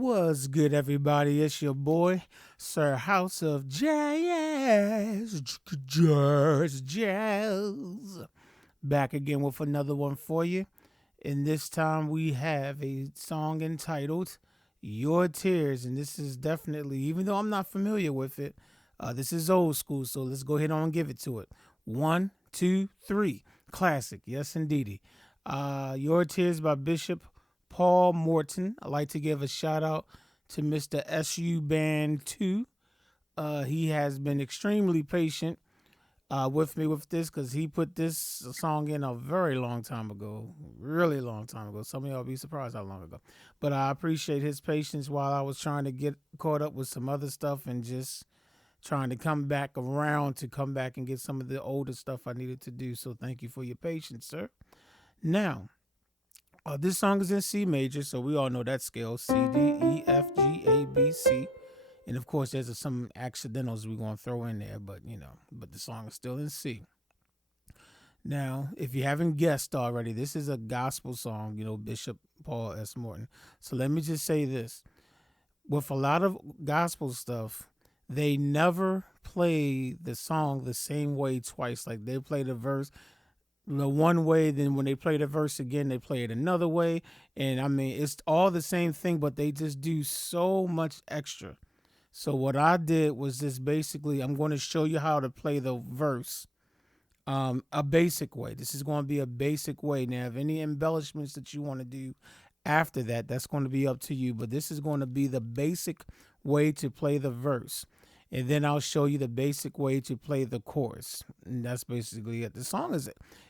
What's good, everybody? It's your boy, Sir House of Jazz. Jazz. Back again with another one for you. And this time we have a song entitled Your Tears. And this is definitely, even though I'm not familiar with it, this is old school. So let's go ahead and give it to it. 1, 2, 3. Classic. Yes, indeedy. Your Tears by Bishop Paul Morton. I'd like to give a shout out to Mr. SU Band 2. He has been extremely patient with me with this because he put this song in a very long time ago. Really long time ago. Some of y'all be surprised how long ago. But I appreciate his patience while I was trying to get caught up with some other stuff and just trying to come back around to come back and get some of the older stuff I needed to do. So thank you for your patience, sir. Now, this song is in C major, so we all know that scale: C, D, E, F, G, A, B, C. And of course, there's some accidentals we're going to throw in there, but the song is still in C. Now, if you haven't guessed already, this is a gospel song, Bishop Paul S. Morton. So let me just say this. With a lot of gospel stuff, they never play the song the same way twice. Like they play the verse the one way, then when they play the verse again, they play it another way. And I mean, it's all the same thing, but they just do so much extra. So what I did was just basically, I'm going to show you how to play the verse a basic way. This is going to be a basic way. Now, if any embellishments that you want to do after that, that's going to be up to you. But this is going to be the basic way to play the verse. And then I'll show you the basic way to play the chorus. And that's basically it. The song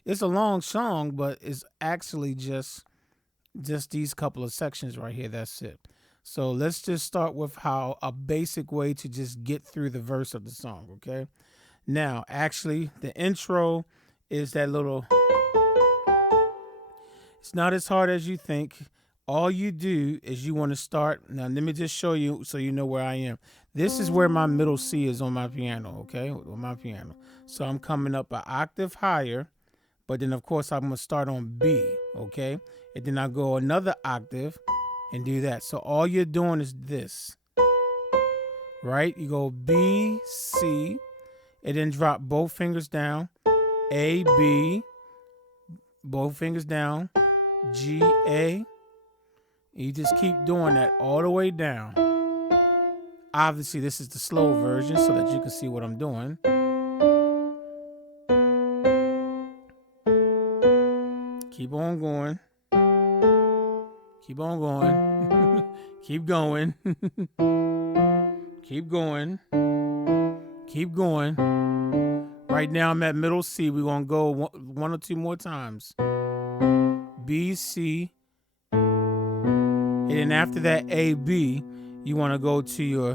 it's a long song, but it's actually just these couple of sections right here. That's it. So let's just start with how a basic way to just get through the verse of the song, okay? Now, actually, the intro is that little... It's not as hard as you think. All you do is you want to start. Now, let me just show you so you know where I am. This is where my middle C is on my piano, okay? On my piano. So I'm coming up an octave higher, but then, of course, I'm going to start on B, okay? And then I go another octave and do that. So all you're doing is this, right? You go B, C, and then drop both fingers down. A, B, both fingers down. G, A. You just keep doing that all the way down. Obviously, this is the slow version so that you can see what I'm doing. Keep on going. Keep on going. Keep going. Keep going. Keep going. Right now, I'm at middle C. We're going to go one or two more times. B, C. And then after that A, B, you want to go to your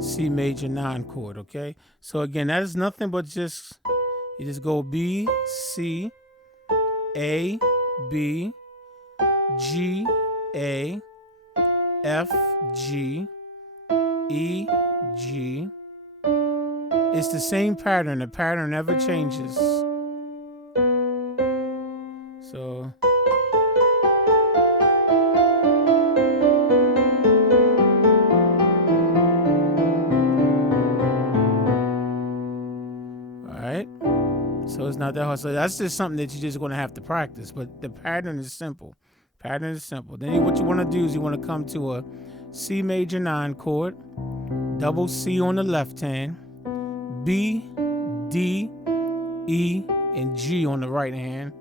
C major 9 chord, okay? So again, that is nothing but you just go B, C, A, B, G, A, F, G, E, G. It's the same pattern. The pattern never changes. So... So it's not that hard. So that's just something that you're just going to have to practice. But the pattern is simple. Then what you want to do is you want to come to a C major 9 chord, double C on the left hand, B, D, E, and G on the right hand.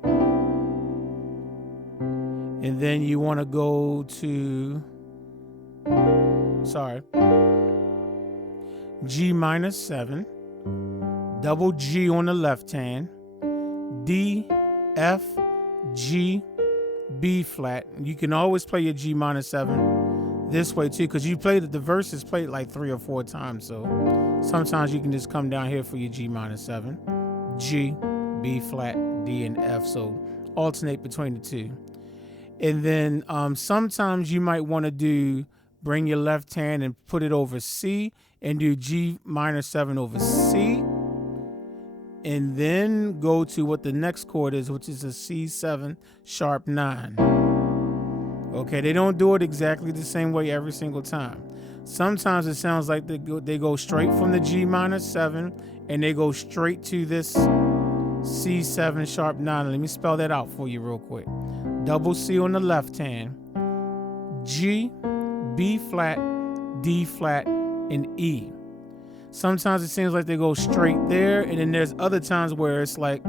And then you want to go to, G minor 7. Double G on the left hand, D, F, G, B flat. You can always play your G minor 7 this way too, because you played the verse is played like 3 or 4 times. So sometimes you can just come down here for your G minor 7, G, B flat, D, and F. So alternate between the two. And then sometimes you might want to bring your left hand and put it over C and do G minor 7 over C. And then go to what the next chord is, which is a C7 sharp 9. Okay, they don't do it exactly the same way every single time. Sometimes it sounds like they go straight from the G minor 7 and they go straight to this C7 sharp 9. Let me spell that out for you real quick. Double C on the left hand, G, B flat, D flat, and E. Sometimes it seems like they go straight there, and then there's other times where it's like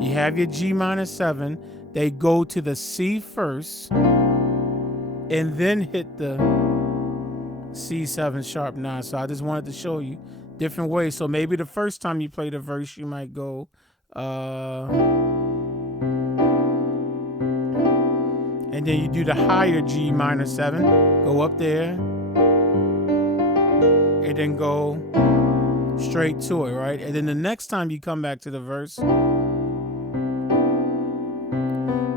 you have your G minor 7, they go to the C first, and then hit the C7 sharp 9. So I just wanted to show you different ways. So maybe the first time you play the verse, you might go and then you do the higher G minor 7, go up there, and then go straight to it, right? And then the next time you come back to the verse,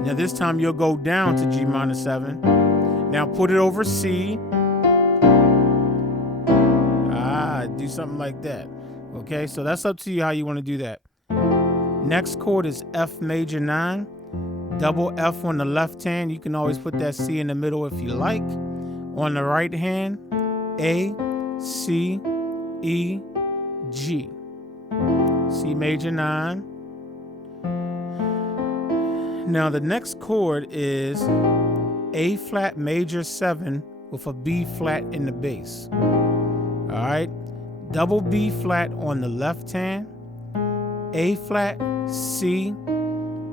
now this time you'll go down to G minor 7. Now put it over C. Do something like that. Okay, so that's up to you how you want to do that. Next chord is F major 9. Double F on the left hand. You can always put that C in the middle if you like. On the right hand, A, C, E, G. C major 9. Now the next chord is A flat major 7 with a B flat in the bass. All right. Double B flat on the left hand, A flat, C,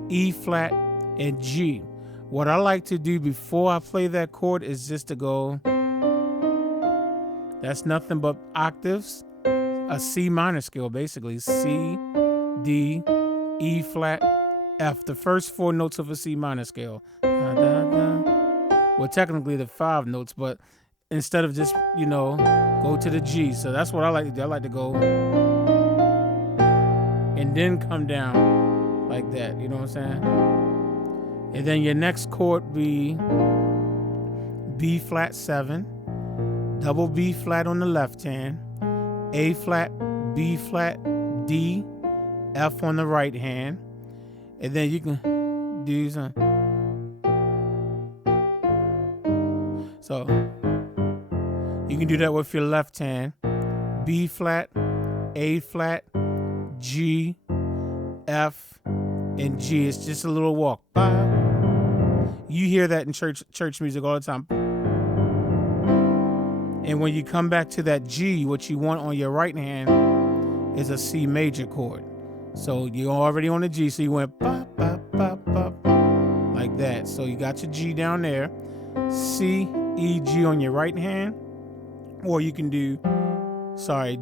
E flat, and G. What I like to do before I play that chord is just to go, that's nothing but octaves, a C minor scale basically, C, D, E flat, F, the first 4 notes of a C minor scale. Da, da, da. Well, technically the 5 notes, but instead of just, go to the G. So that's what I like to do. I like to go and then come down like that. You know what I'm saying? And then your next chord be B flat 7, double B flat on the left hand, A flat, B flat, D, F on the right hand. And then you can do some. So you can do that with your left hand. B flat, A flat, G, F, and G. It's just a little walk. You hear that in church music all the time. And when you come back to that G, what you want on your right hand is a C major chord. So you're already on the G, so you went ba, ba, ba, ba, like that. So you got your G down there. C, E, G on your right hand. Or you can do,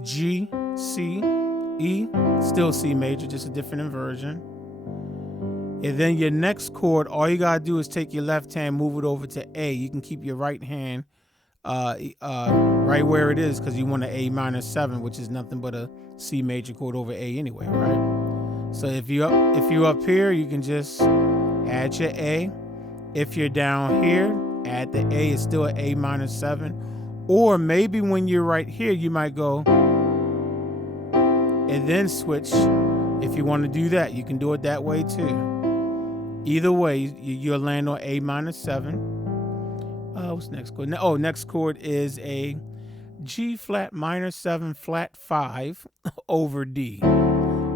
G, C, E, still C major, just a different inversion. And then your next chord, all you gotta do is take your left hand, move it over to A. You can keep your right hand right where it is because you want an A minor 7, which is nothing but a C major chord over A anyway, right? So if you're up here, you can just add your A. If you're down here, add the A. It's still an A minor 7. Or maybe when you're right here, you might go and then switch. If you want to do that, you can do it that way too. Either way, you'll land on A minor 7. What's next chord? Next chord is a G flat minor 7 flat 5 over D,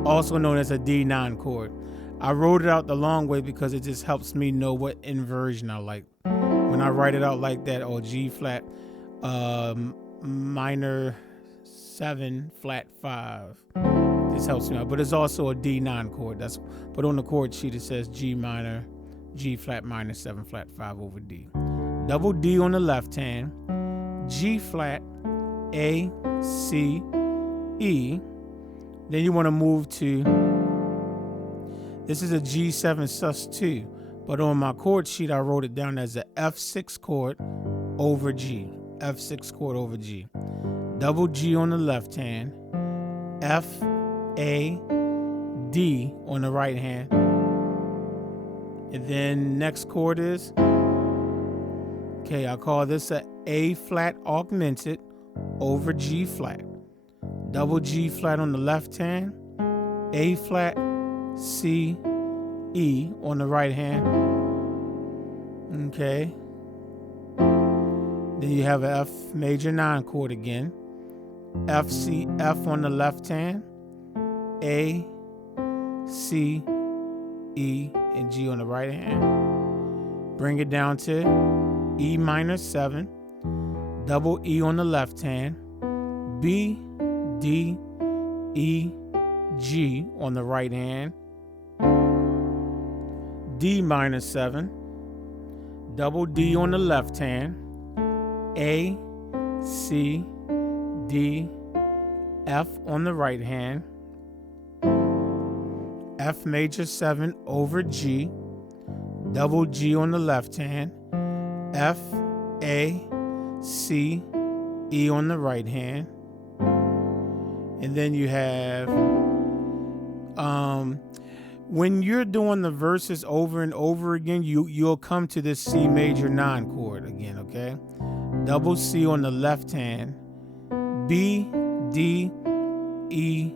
also known as a D9 chord. I wrote it out the long way because it just helps me know what inversion I like. When I write it out like that, G flat minor 7 flat 5. This helps me out, but it's also a D9 chord. But on the chord sheet it says G flat minor 7 flat 5 over D. Double D on the left hand, G flat, A, C, E. Then you want to move to, this is a G7 sus2, but on my chord sheet I wrote it down as a F6 chord over G. F6 chord over G. Double G on the left hand, F, A, D on the right hand. And then next chord is, I call this a A flat augmented over G flat. Double G flat on the left hand, A flat, C, E on the right hand. Then you have an F major 9 chord again. F, C, F on the left hand. A, C, E, and G on the right hand. Bring it down to E minor 7. Double E on the left hand. B, D, E, G on the right hand. D minor 7. Double D on the left hand. A, C, D, F on the right hand. F major 7 over G. Double G on the left hand. F, A, C, E on the right hand. And then you have, when you're doing the verses over and over again, you'll come to this C major 9 chord again, okay? Double C on the left hand. B, D, E,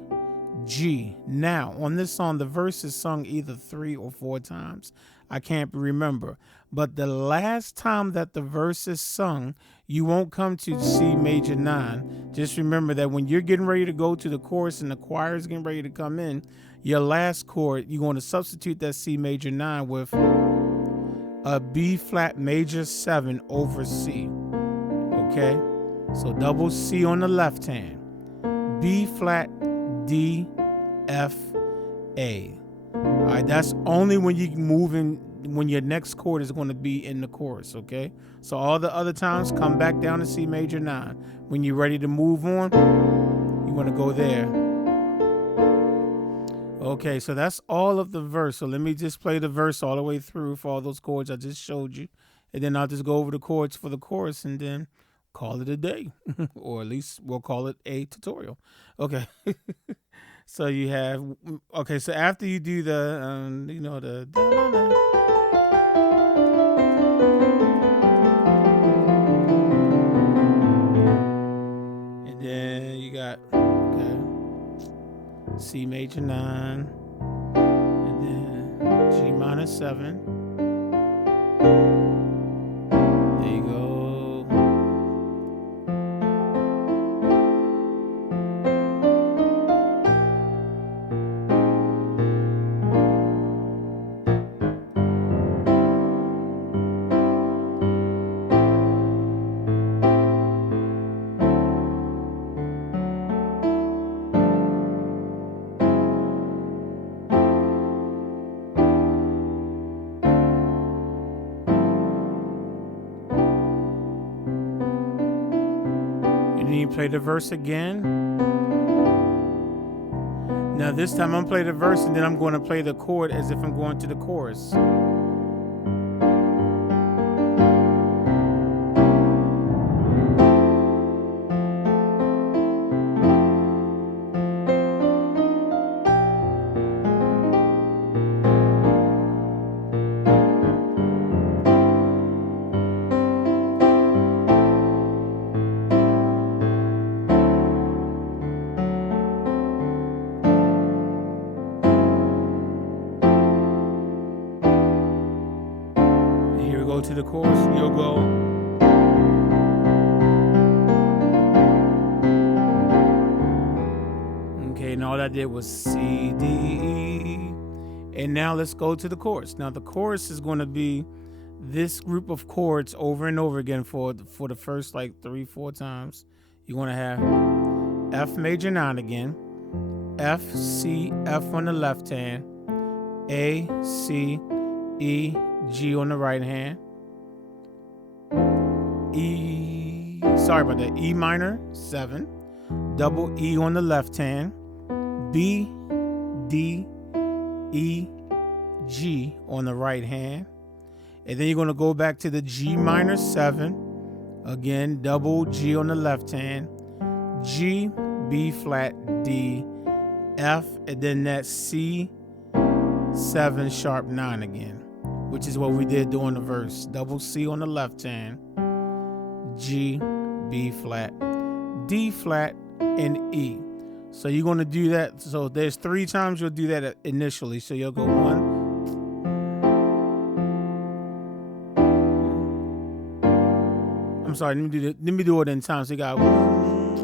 G. Now, on this song, the verse is sung either 3 or 4 times. I can't remember. But the last time that the verse is sung, you won't come to C major 9. Just remember that when you're getting ready to go to the chorus and the choir is getting ready to come in, your last chord, you're going to substitute that C major 9 with a B flat major 7 over C. Okay? So double C on the left hand. B flat, D, F, A. All right, that's only when you move in, when your next chord is going to be in the chorus, okay? So all the other times, come back down to C major 9. When you're ready to move on, you want to go there. Okay, so that's all of the verse. So let me just play the verse all the way through for all those chords I just showed you. And then I'll just go over the chords for the chorus and then call it a day. Or at least we'll call it a tutorial. Okay. So you have, okay, so after you do the, and then you got, okay, C major 9, and then G minor 7. There you go. And then you play the verse again. Now this time I'm playing the verse and then I'm going to play the chord as if I'm going to the chorus. Go to the chorus, you'll go. Okay, and all I did was C, D, E. And now let's go to the chorus. Now the chorus is going to be this group of chords over and over again for the first like 3-4 times. You're going to have F major 9 again. F, C, F on the left hand. A, C, E, G on the right hand. E, sorry about that, E minor 7. Double E on the left hand. B, D, E, G on the right hand. And then you're going to go back to the G minor 7. Again, double G on the left hand. G, B flat, D, F, and then that C 7 sharp 9 again, which is what we did during the verse. Double C on the left hand, G, B flat, D flat, and E. So you're going to do that. So there's 3 times you'll do that initially. So you'll go 1. I'm sorry. Let me do it in time. So you got 1,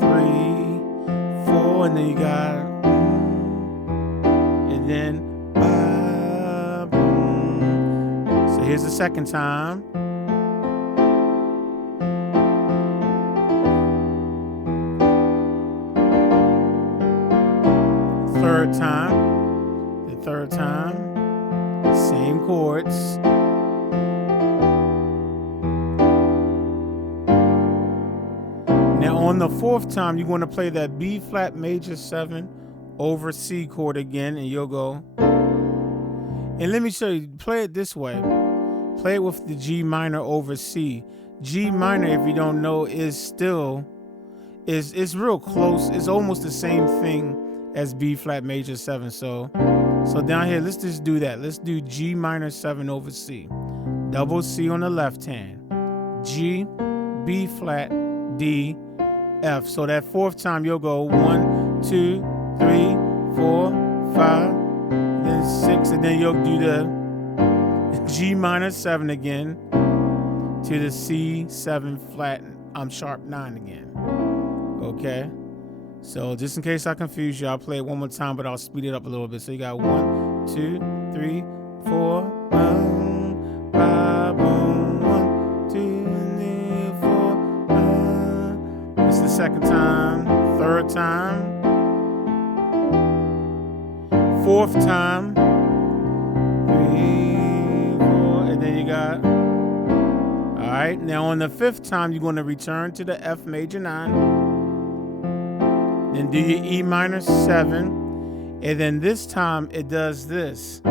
3, 4, and then you got, and then ba, boom. So here's the second time. Third time. The third time. Same chords. Now on the fourth time, you're going to play that B flat major 7 over C chord again, and you'll go. And let me show you, play it this way. Play it with the G minor over C. G minor, if you don't know, is still, it's real close. It's almost the same thing as B flat major 7. So down here, let's just do that. Let's do G minor 7 over C. Double C on the left hand. G, B flat, D, F. So that fourth time you'll go 1, 2, 3, 4, 5, then 6, and then you'll do the G minor 7 again to the C 7 flat sharp 9 again. Okay. So just in case I confuse you, I'll play it one more time, but I'll speed it up a little bit. So you got 1, 2, 3, 4, boom, ba, boom, 1, 2, 3, 4, This is the second time, third time, fourth time, 3, 4, and then you got. All right. Now on the fifth time, you're going to return to the F major 9. Then do your E minor 7, and then this time it does this.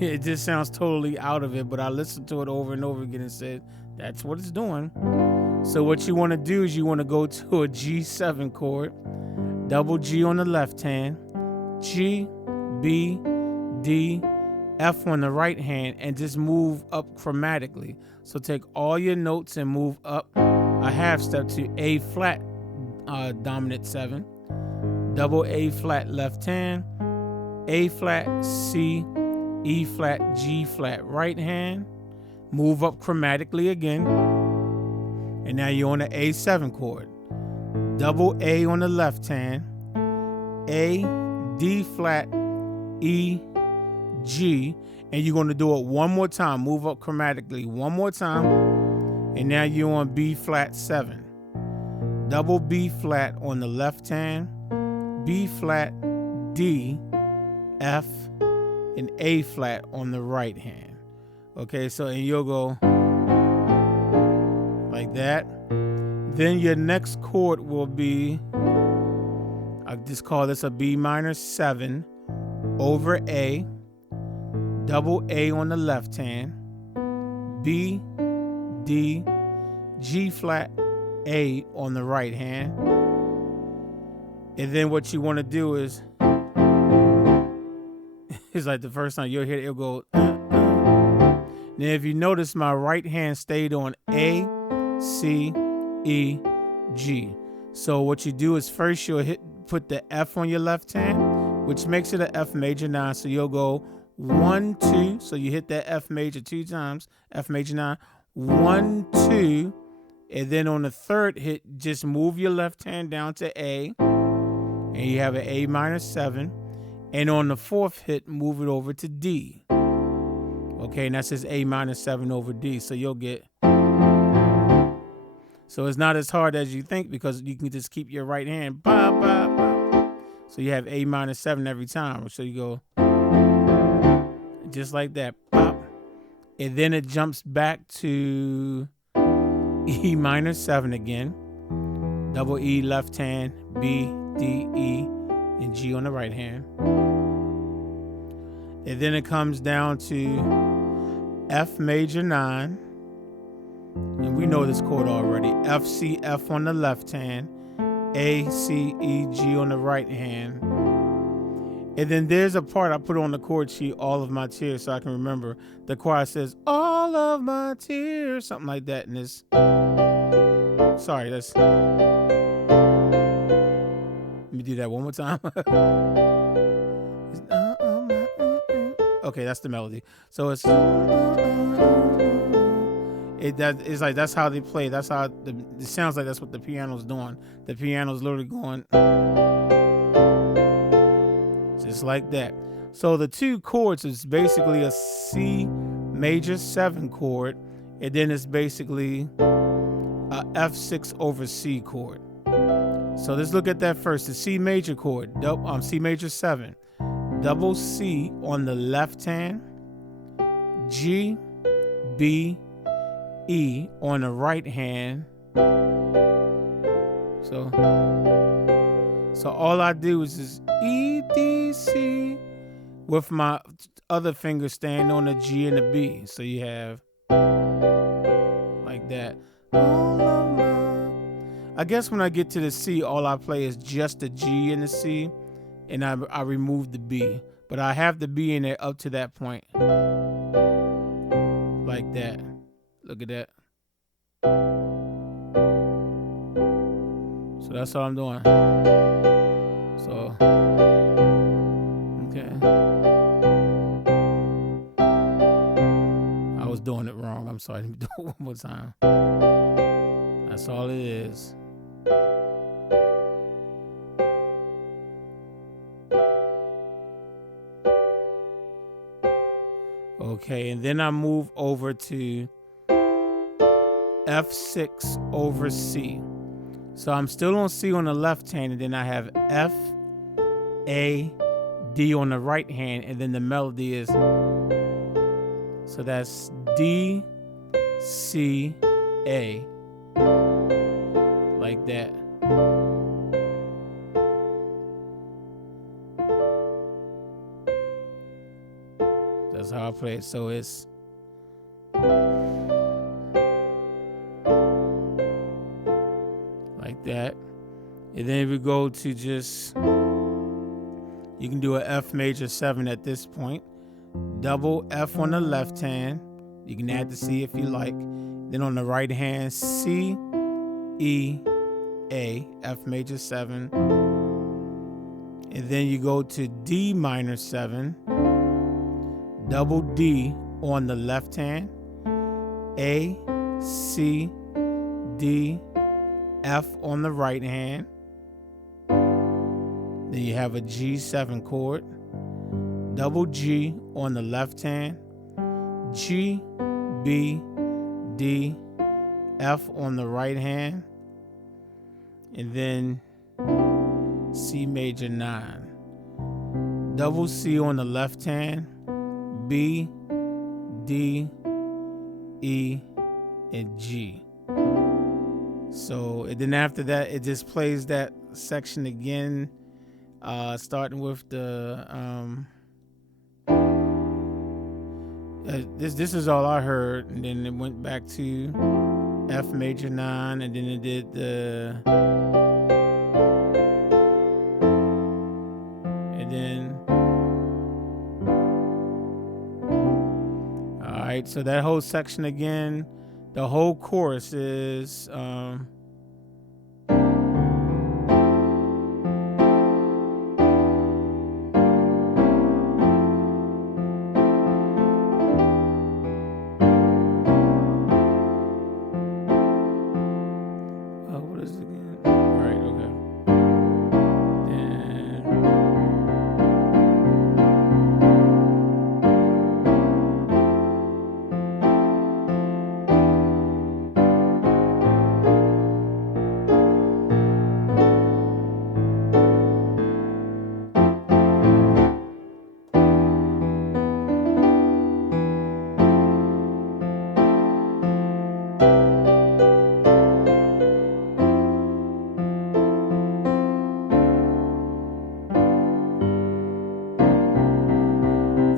It just sounds totally out of it, but I listened to it over and over again and said, that's what it's doing. So what you want to do is you want to go to a G7 chord, double G on the left hand, G, B, D, F on the right hand, and just move up chromatically. So take all your notes and move up a half step to A flat dominant 7, double A flat left hand, A flat, C, E flat, G flat right hand, move up chromatically again, and now you're on the A7 chord, double A on the left hand, A, D flat, E, G, and you're going to do it one more time, move up chromatically one more time, and now you're on B flat 7. Double B flat on the left hand, B flat, D, F, and A flat on the right hand. Okay, so and you'll go like that. Then your next chord will be, I just call this a B minor 7 over A, double A on the left hand, B, D, G flat, A on the right hand. And then what you want to do is, it's like the first time you'll hear it, it'll go. Now if you notice, my right hand stayed on A, C, E, G. So what you do is first you'll put the F on your left hand, which makes it an F major 9. So you'll go 1, 2. So you hit that F major 2 times, F major 9. 1, 2, and then on the third hit, just move your left hand down to A, and you have an A minor 7, and on the fourth hit, move it over to D. Okay, and that says A minor 7 over D, so you'll get. So it's not as hard as you think because you can just keep your right hand, ba, ba, ba. So you have A minor 7 every time, so you go just like that, pop. And then it jumps back to E minor 7 again. Double E left hand, B, D, E, and G on the right hand. And then it comes down to F major 9. And we know this chord already. F, C, F on the left hand. A, C, E, G on the right hand. And then there's a part I put on the chord sheet, All of My Tears, so I can remember. The choir says, all of my tears, something like that. And this, sorry, that's, let me do that one more time. Okay, that's the melody. So it's it's like that's how they play. That's how it sounds like. That's what the piano's doing. The piano's literally going just like that. So the two chords is basically a C major 7 chord, and then it's basically a F6 over C chord. So let's look at that first. The C major chord, C major 7, double C on the left hand, G, B, E on the right hand. So all I do is just E, D, C with my other finger staying on the G and the B. So you have like that. I guess when I get to the C, all I play is just the G and the C, and I remove the B. But I have the B in there up to that point. Like that. Look at that. So that's all I'm doing. So, okay. I was doing it wrong. I'm sorry. Let me do it one more time. That's all it is. Okay, and then I move over to F6 over C. So I'm still on C on the left hand, and then I have F, A, D on the right hand, and then the melody is, so that's D, C, A, like that. That's how I play it. So it's like that. And then we go to just, you can do an F major 7 at this point. Double F on the left hand. You can add the C if you like. Then on the right hand, C, E, A, F major 7. And then you go to D minor 7. Double D on the left hand. A, C, D, F on the right hand. Then you have a G7 chord. Double G on the left hand. G, B, D, F on the right hand. And then C major 9. Double C on the left hand. B, D, E, and G. So, and then after that, it just plays that section again, starting with the this is all I heard, and then it went back to F major 9, and then it did the, and then, all right, so that whole section again, the whole chorus is what is it again? All right, okay.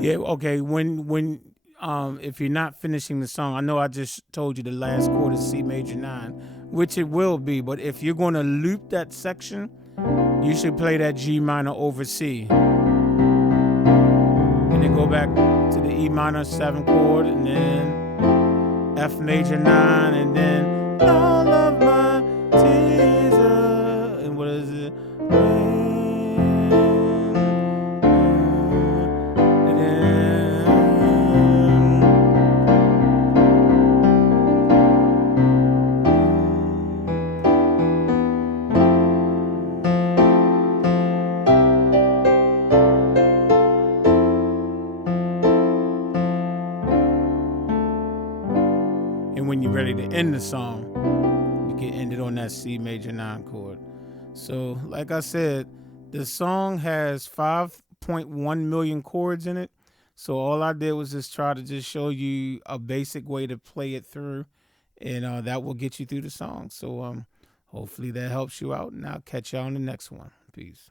Yeah, okay. When if you're not finishing the song, I know I just told you the last chord is C major 9, which it will be, but if you're going to loop that section, you should play that G minor over C. And then go back to the E minor 7 chord, and then F major 9, and then all of my tears are, and what is it? And then then when you're ready to end the song, you can end it on that C major 9 chord. So, like I said, the song has 5.1 million chords in it. So all I did was just try to just show you a basic way to play it through, and that will get you through the song. So hopefully that helps you out, and I'll catch you on the next one. Peace.